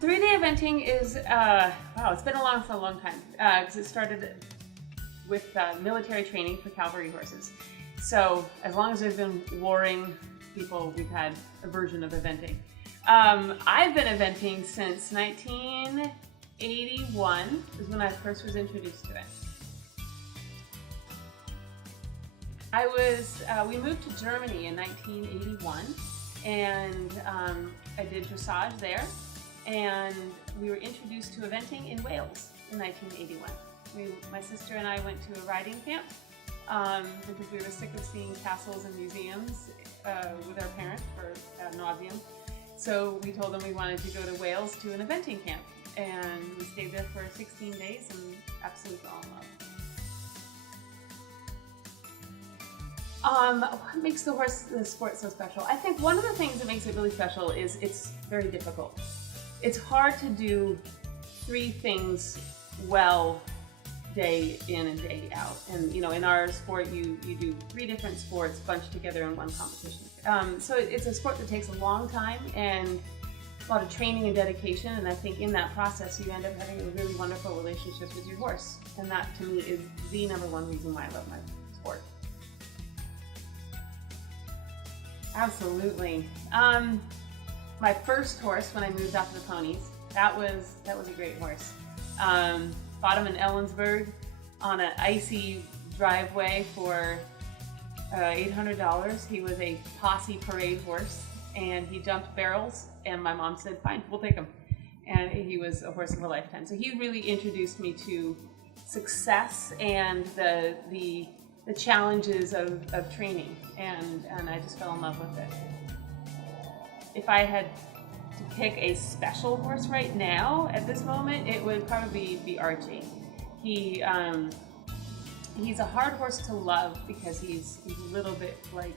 3-day eventing is, wow, it's been along for a long time, because it started with military training for cavalry horses. So as long as there's been warring people, we've had a version of eventing. I've been eventing since 1981 is when I first was introduced to it. We moved to Germany in 1981, and I did dressage there, and we were introduced to eventing in Wales in 1981. My sister and I went to a riding camp because we were sick of seeing castles and museums with our parents for ad nauseum. So we told them we wanted to go to Wales to an eventing camp, and we stayed there for 16 days and absolutely fell in love. What makes the sport so special? I think one of the things that makes it really special is it's very difficult. It's hard to do 3 things well day in and day out. And you know, in our sport, you do 3 different sports bunched together in one competition. So it's a sport that takes a long time and a lot of training and dedication. And I think in that process, you end up having a really wonderful relationship with your horse. And that to me is the #1 reason why I love my sport. Absolutely. My first horse when I moved off the ponies, that was a great horse. Bought him in Ellensburg on an icy driveway for $800. He was a posse parade horse, and he jumped barrels, and my mom said, fine, we'll take him. And he was a horse of a lifetime. So he really introduced me to success and the challenges of training, and I just fell in love with it. If I had to pick a special horse right now at this moment, it would probably be Archie. He's a hard horse to love because he's a little bit like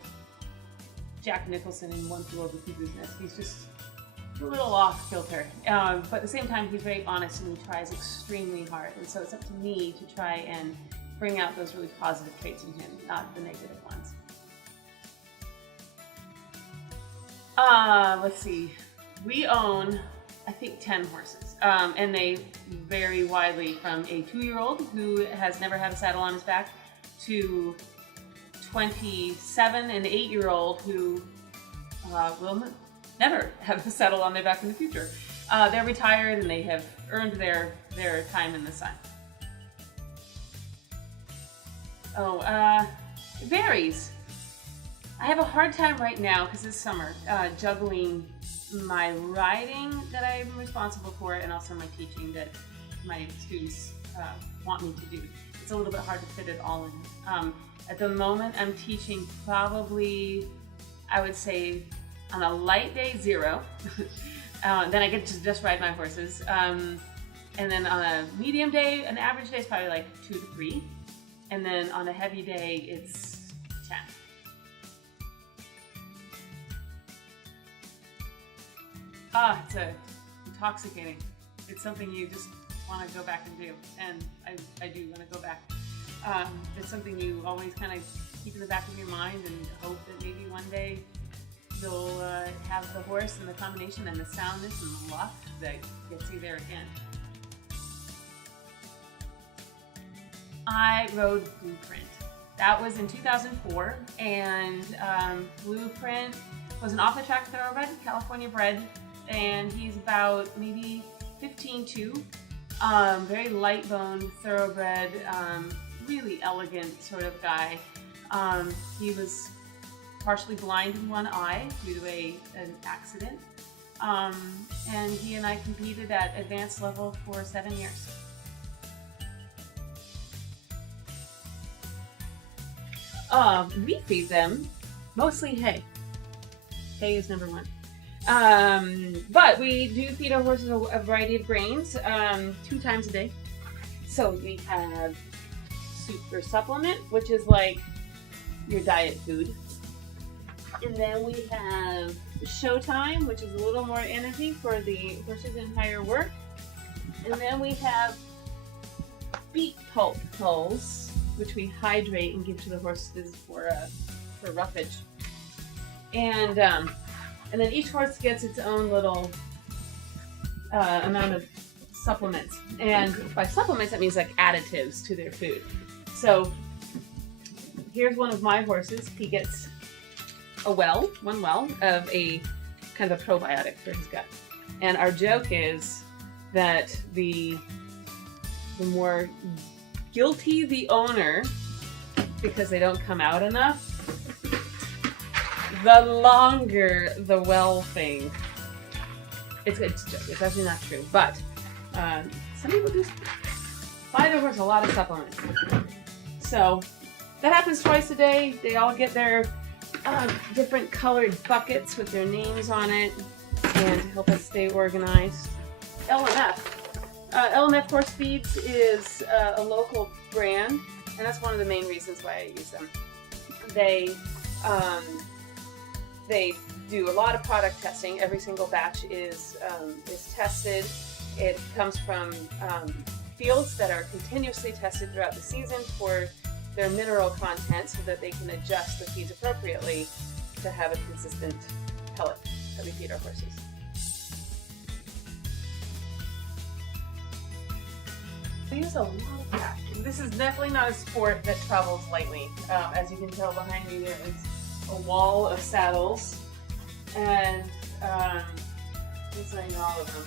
Jack Nicholson in One Flew Over the Cuckoo's Nest. He's just a little off kilter, but at the same time he's very honest and he tries extremely hard, and so it's up to me to try and bring out those really positive traits in him, not the negative ones. Let's see. We own, I think, 10 horses, and they vary widely from a 2-year-old who has never had a saddle on his back to 27 and 8-year-old who will never have a saddle on their back in the future. They're retired and they have earned their time in the sun. It varies. I have a hard time right now because it's summer juggling my riding that I'm responsible for and also my teaching that my students want me to do. It's a little bit hard to fit it all in. At the moment, I'm teaching probably, I would say, on a light day, 0. Then I get to just ride my horses. And then on a medium day, an average day is probably like 2 to 3. And then on a heavy day, it's 10. It's intoxicating. It's something you just want to go back and do, and I do want to go back. It's something you always kind of keep in the back of your mind and hope that maybe one day you'll have the horse and the combination and the soundness and the luck that gets you there again. I rode Blueprint. That was in 2004, and Blueprint was an off-the-track thoroughbred, California bred, and he's about maybe 15'2", very light-boned thoroughbred, really elegant sort of guy. He was partially blind in one eye due to an accident, and he and I competed at advanced level for 7 years. We feed them mostly hay. Hay is #1. But we do feed our horses a variety of grains 2 times a day. So we have super supplement, which is like your diet food. And then we have Showtime, which is a little more energy for the horses in higher work. And then we have beet pulp hulls, which we hydrate and give to the horses for roughage. And then each horse gets its own little amount of supplements. And by supplements, that means like additives to their food. So here's one of my horses. He gets one well of a kind of a probiotic for his gut. And our joke is that the more guilty the owner, because they don't come out enough, the longer the well thing. It's a joke. It's actually not true, but some people do buy their horse a lot of supplements. So that happens twice a day. They all get their different colored buckets with their names on it, and to help us stay organized. LMF. LMF Horse Feeds is a local brand, and that's one of the main reasons why I use them. They do a lot of product testing. Every single batch is tested. It comes from fields that are continuously tested throughout the season for their mineral content so that they can adjust the feeds appropriately to have a consistent pellet that we feed our horses. We use a lot of that. This is definitely not a sport that travels lightly. As you can tell behind me, there is a wall of saddles, and it's like all of them,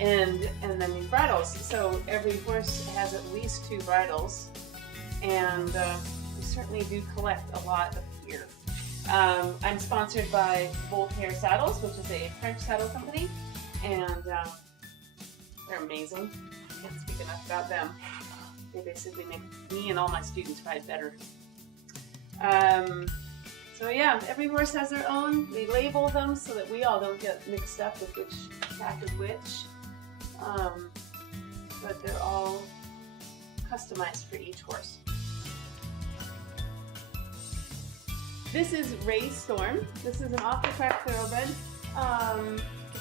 and then these bridles. So every horse has at least 2 bridles, and we certainly do collect a lot of gear. I'm sponsored by Bolt Hair Saddles, which is a French saddle company, and they're amazing. I can't speak enough about them. They basically make me and all my students ride better. So yeah, every horse has their own. We label them so that we all don't get mixed up with which pack is which. But they're all customized for each horse. This is Ray Storm. This is an off-the-track thoroughbred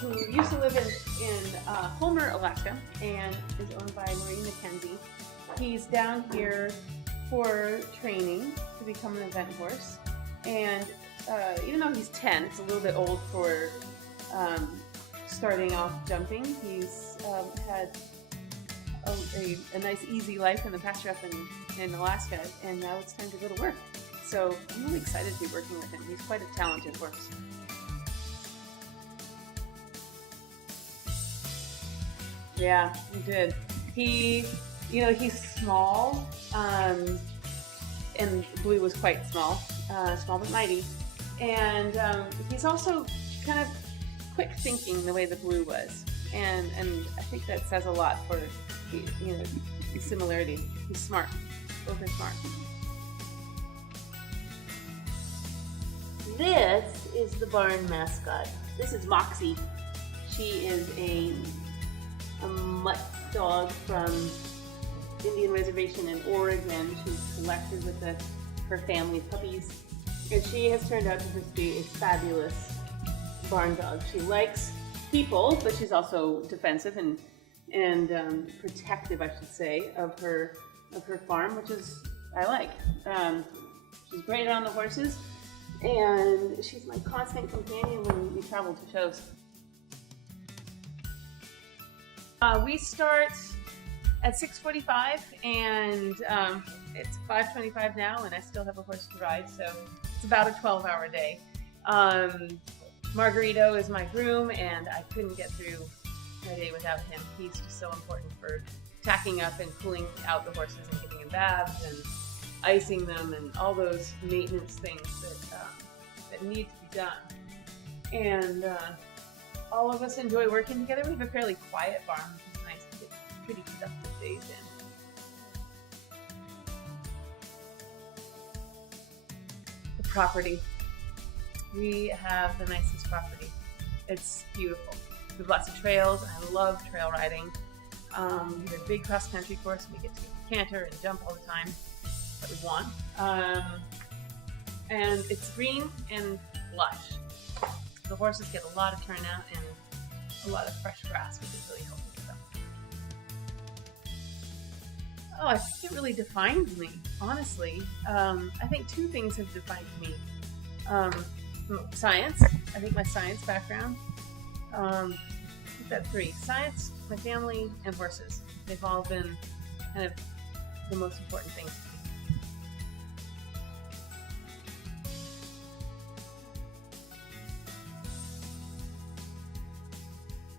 who used to live in Homer, Alaska, and is owned by Maureen McKenzie. He's down here for training to become an event horse. And even though he's 10, it's a little bit old for starting off jumping. He's had a nice, easy life in the pasture up in Alaska, and now it's time to go to work. So I'm really excited to be working with him. He's quite a talented horse. Yeah, he did. He's small, and Blue was quite small. Small but mighty, and he's also kind of quick thinking the way the Blue was, and I think that says a lot for the similarity. He's smart. Both are smart. This is the barn mascot. This is Moxie. She is a mutt dog from Indian Reservation in Oregon. She's collected with her family of puppies, and she has turned out to just be a fabulous barn dog. She likes people, but she's also defensive and protective, I should say, of her farm, which is I like. She's great on the horses, and she's my constant companion when we travel to shows. We start at 6:45, and it's 5:25 now, and I still have a horse to ride, so it's about a 12-hour day. Margarito is my groom, and I couldn't get through my day without him. He's just so important for tacking up and cooling out the horses and giving them baths and icing them and all those maintenance things that need to be done. And all of us enjoy working together. We have a fairly quiet barn, which is nice to get pretty productive days in. The property. We have the nicest property. It's beautiful. We have lots of trails. I love trail riding. We have a big cross-country course. We get to canter and jump all the time that we want. And it's green and lush. The horses get a lot of turnout and a lot of fresh grass, which is really helpful for them. Oh, I think it really defines me, honestly. I think 2 things have defined me. Science. I think my science background. keep that three: science, my family, and horses. They've all been kind of the most important things to me.